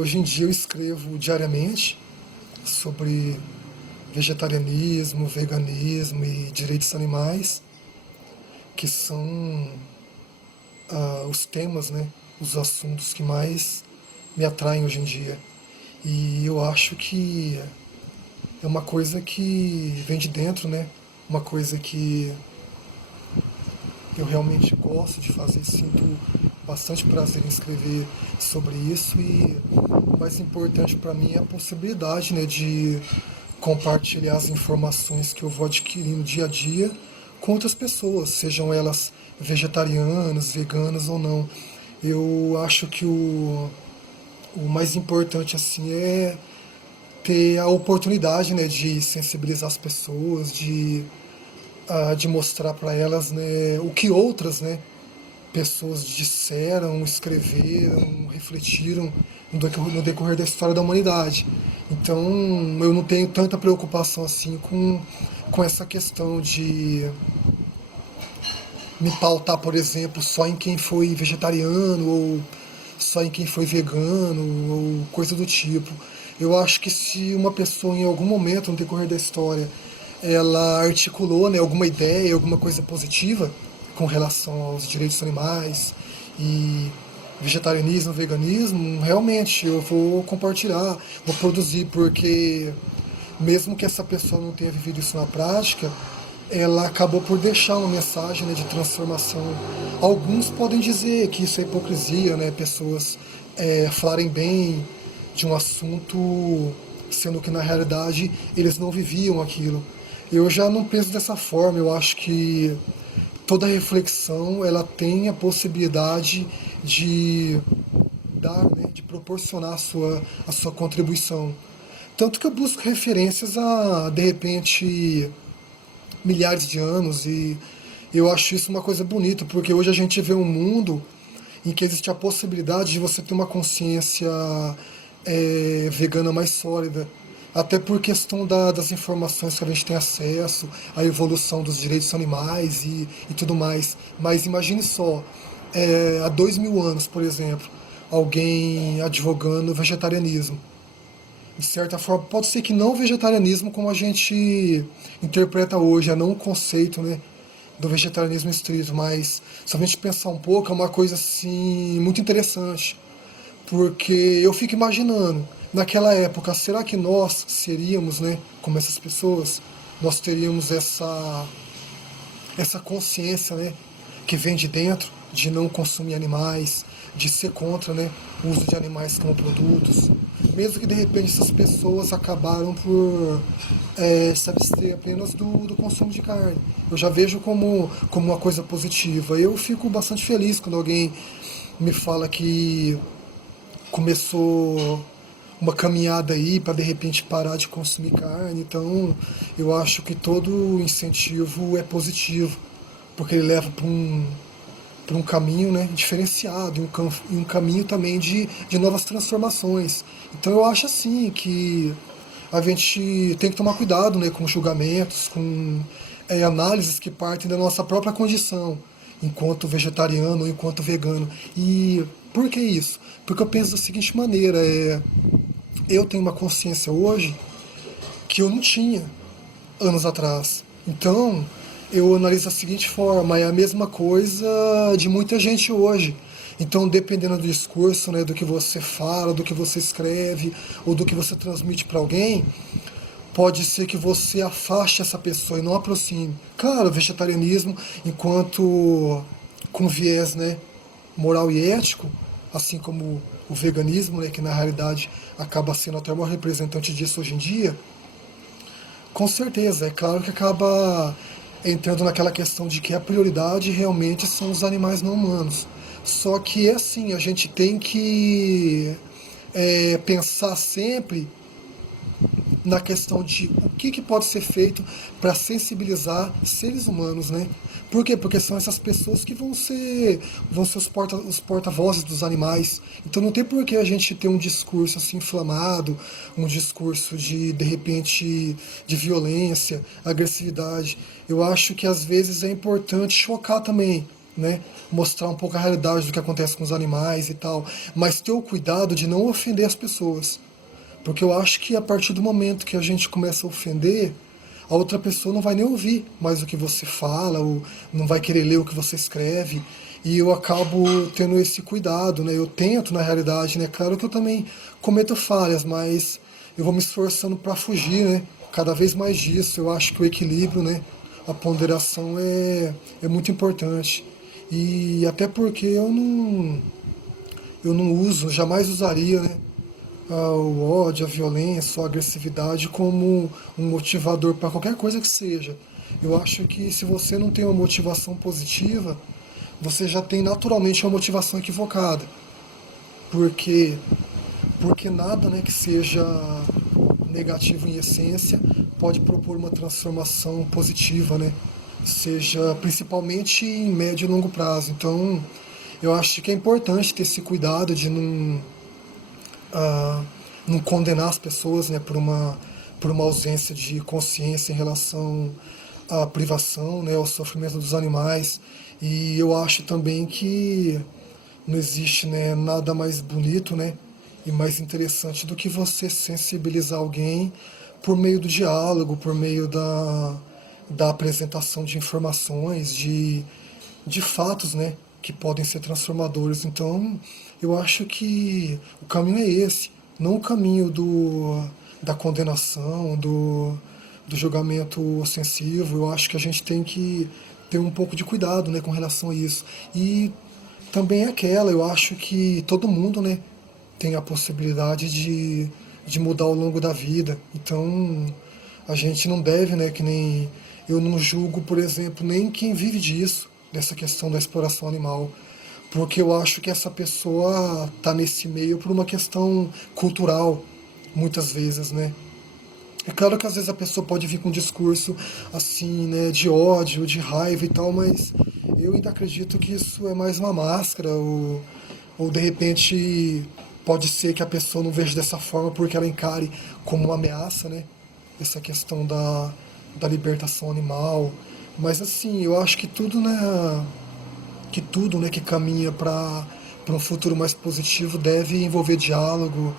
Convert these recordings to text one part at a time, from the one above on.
Hoje em dia eu escrevo diariamente sobre vegetarianismo, veganismo e direitos animais, que são os temas, né, os assuntos que mais me atraem hoje em dia. E eu acho que é uma coisa que vem de dentro, né? Uma coisa que eu realmente gosto de fazer, sinto bastante prazer em escrever sobre isso e o mais importante para mim é a possibilidade, né, de compartilhar as informações que eu vou adquirindo dia a dia com outras pessoas, sejam elas vegetarianas, veganas ou não. Eu acho que o mais importante assim é ter a oportunidade, né, de sensibilizar as pessoas, de mostrar para elas, né, o que outras, né, pessoas disseram, escreveram, refletiram no decorrer da história da humanidade. Então, eu não tenho tanta preocupação assim com essa questão de me pautar, por exemplo, só em quem foi vegetariano ou só em quem foi vegano ou coisa do tipo. Eu acho que se uma pessoa em algum momento no decorrer da história ela articulou, né, alguma ideia, alguma coisa positiva com relação aos direitos animais e vegetarianismo, veganismo, realmente eu vou compartilhar, vou produzir, porque mesmo que essa pessoa não tenha vivido isso na prática, ela acabou por deixar uma mensagem, né, de transformação. Alguns podem dizer que isso é hipocrisia, né, pessoas falarem bem de um assunto, sendo que na realidade eles não viviam aquilo. Eu já não penso dessa forma, eu acho que toda reflexão ela tem a possibilidade de dar, né, de proporcionar a sua contribuição. Tanto que eu busco referências a, de repente, milhares de anos e eu acho isso uma coisa bonita, porque hoje a gente vê um mundo em que existe a possibilidade de você ter uma consciência vegana mais sólida, até por questão das informações que a gente tem acesso, a evolução dos direitos animais e tudo mais. Mas imagine só, há 2000 anos, por exemplo, alguém advogando vegetarianismo. De certa forma, pode ser que não o vegetarianismo como a gente interpreta hoje, é não o conceito, né, do vegetarianismo estrito, mas se a gente pensar um pouco, é uma coisa assim muito interessante, porque eu fico imaginando, naquela época, será que nós seríamos, né, como essas pessoas? Nós teríamos essa consciência, né, que vem de dentro, de não consumir animais, de ser contra, né, o uso de animais como produtos, mesmo que de repente essas pessoas acabaram por se abster apenas do consumo de carne. Eu já vejo como uma coisa positiva. Eu fico bastante feliz quando alguém me fala que começou uma caminhada aí para de repente parar de consumir carne. Então, eu acho que todo incentivo é positivo, porque ele leva para um caminho, né, diferenciado, e um caminho também de novas transformações. Então, eu acho assim que a gente tem que tomar cuidado, né, com julgamentos, com análises que partem da nossa própria condição, enquanto vegetariano ou enquanto vegano. E por que isso? Porque eu penso da seguinte maneira, eu tenho uma consciência hoje que eu não tinha anos atrás. Então, eu analiso da seguinte forma, é a mesma coisa de muita gente hoje. Então, dependendo do discurso, né, do que você fala, do que você escreve, ou do que você transmite para alguém, pode ser que você afaste essa pessoa e não aproxime. Claro, o vegetarianismo, enquanto com viés, né, moral e ético, assim como o veganismo, né, que na realidade acaba sendo até uma representante disso hoje em dia, com certeza, é claro que acaba entrando naquela questão de que a prioridade realmente são os animais não humanos. Só que é assim, a gente tem que pensar sempre na questão de o que pode ser feito para sensibilizar seres humanos, né? Por quê? Porque são essas pessoas que vão ser os porta-vozes dos animais. Então não tem por que a gente ter um discurso assim inflamado, um discurso de repente, de violência, agressividade. Eu acho que às vezes é importante chocar também, né? Mostrar um pouco a realidade do que acontece com os animais e tal, mas ter o cuidado de não ofender as pessoas. Porque eu acho que a partir do momento que a gente começa a ofender, a outra pessoa não vai nem ouvir mais o que você fala, ou não vai querer ler o que você escreve. E eu acabo tendo esse cuidado, né? Eu tento, na realidade, né? Claro que eu também cometo falhas, mas eu vou me esforçando para fugir, né? Cada vez mais disso. Eu acho que o equilíbrio, né? A ponderação é muito importante. E até porque eu não uso, jamais usaria, né? O ódio, a violência, a agressividade como um motivador para qualquer coisa que seja. Eu acho que se você não tem uma motivação positiva, você já tem naturalmente uma motivação equivocada. Porque, porque nada, né, que seja negativo em essência pode propor uma transformação positiva, né? Seja principalmente em médio e longo prazo. Então, eu acho que é importante ter esse cuidado de não condenar as pessoas, né, por uma ausência de consciência em relação à privação, né, ao sofrimento dos animais. E eu acho também que não existe, né, nada mais bonito, né, e mais interessante do que você sensibilizar alguém por meio do diálogo, por meio da apresentação de informações, de fatos, né, que podem ser transformadores. Então, eu acho que o caminho é esse, não o caminho da condenação, do julgamento ofensivo. Eu acho que a gente tem que ter um pouco de cuidado, né, com relação a isso. E também é aquela, eu acho que todo mundo, né, tem a possibilidade de mudar ao longo da vida. Então, a gente não deve, né, que nem eu não julgo, por exemplo, nem quem vive disso, dessa questão da exploração animal, porque eu acho que essa pessoa está nesse meio por uma questão cultural, muitas vezes, né? É claro que às vezes a pessoa pode vir com um discurso assim, né, de ódio, de raiva e tal, mas eu ainda acredito que isso é mais uma máscara, ou de repente pode ser que a pessoa não veja dessa forma porque ela encare como uma ameaça, né? Essa questão da libertação animal. Mas assim, eu acho que tudo, né, que caminha para um futuro mais positivo deve envolver diálogo,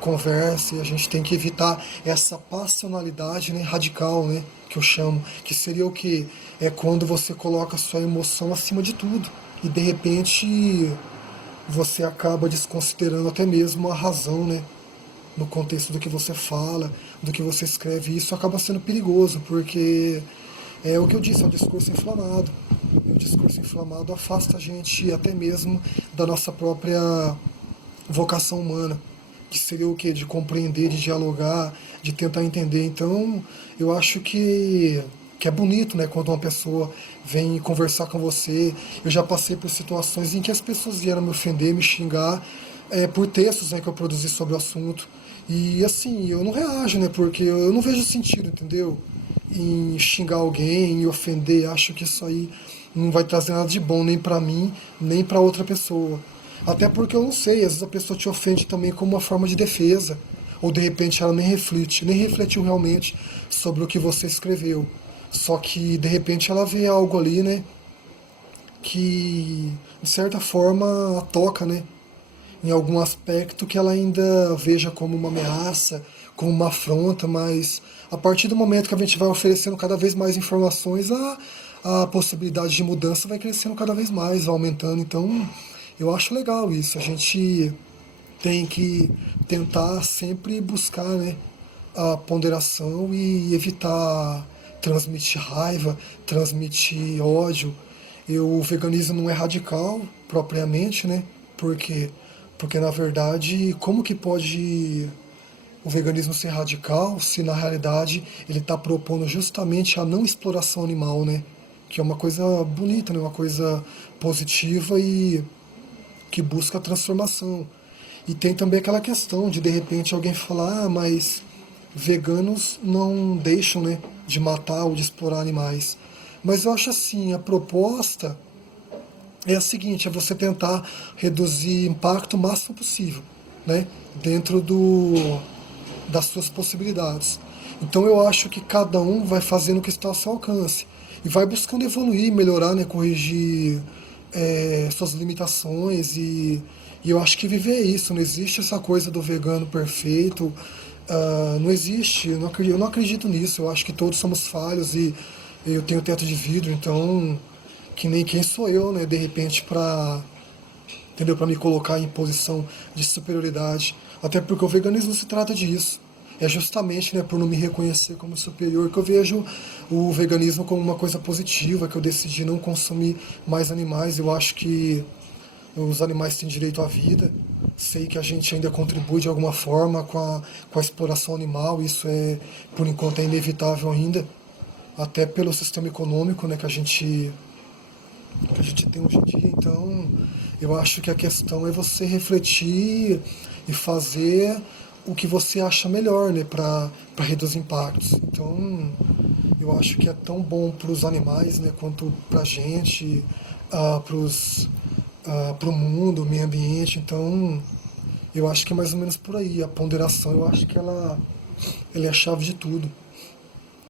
conversa, e a gente tem que evitar essa passionalidade, né, radical, né, que eu chamo, que seria o que é quando você coloca a sua emoção acima de tudo e de repente você acaba desconsiderando até mesmo a razão, né, no contexto do que você fala, do que você escreve. E isso acaba sendo perigoso, porque é o que eu disse, é o discurso inflamado. E o discurso inflamado afasta a gente até mesmo da nossa própria vocação humana, que seria o quê? De compreender, de dialogar, de tentar entender. Então, eu acho que é bonito, né, quando uma pessoa vem conversar com você. Eu já passei por situações em que as pessoas vieram me ofender, me xingar, por textos, né, que eu produzi sobre o assunto. E assim, eu não reajo, né, porque eu não vejo sentido, entendeu? Em xingar alguém, em ofender. Acho que isso aí não vai trazer nada de bom nem pra mim, nem pra outra pessoa. Até porque eu não sei, às vezes a pessoa te ofende também como uma forma de defesa. Ou de repente ela nem refletiu realmente sobre o que você escreveu. Só que de repente ela vê algo ali, né, que de certa forma a toca, né, em algum aspecto que ela ainda veja como uma ameaça, como uma afronta, mas a partir do momento que a gente vai oferecendo cada vez mais informações, a possibilidade de mudança vai crescendo cada vez mais, aumentando. Então, eu acho legal isso. A gente tem que tentar sempre buscar, né, a ponderação e evitar transmitir raiva, transmitir ódio. O veganismo não é radical propriamente, né? Porque na verdade, como que pode o veganismo ser radical se na realidade ele está propondo justamente a não exploração animal, né? Que é uma coisa bonita, né? Uma coisa positiva e que busca a transformação. E tem também aquela questão de repente alguém falar, mas veganos não deixam, né, de matar ou de explorar animais. Mas eu acho assim, a proposta é a seguinte, é você tentar reduzir impacto o máximo possível, né, dentro das suas possibilidades. Então eu acho que cada um vai fazendo o que está ao seu alcance e vai buscando evoluir, melhorar, né, corrigir suas limitações e eu acho que viver é isso, não existe essa coisa do vegano perfeito, não existe, eu não acredito nisso, eu acho que todos somos falhos e eu tenho teto de vidro, então que nem quem sou eu, né, de repente para entendeu? Para me colocar em posição de superioridade. Até porque o veganismo não se trata disso. É justamente, né, por não me reconhecer como superior que eu vejo o veganismo como uma coisa positiva, que eu decidi não consumir mais animais. Eu acho que os animais têm direito à vida. Sei que a gente ainda contribui de alguma forma com a exploração animal. Isso por enquanto, é inevitável ainda, até pelo sistema econômico, né, que a gente tem hoje em dia. Então, eu acho que a questão é você refletir e fazer o que você acha melhor, né, para reduzir impactos. Então, eu acho que é tão bom para os animais, né, quanto para a gente, para o mundo, o meio ambiente. Então, eu acho que é mais ou menos por aí. A ponderação, eu acho que ela é a chave de tudo.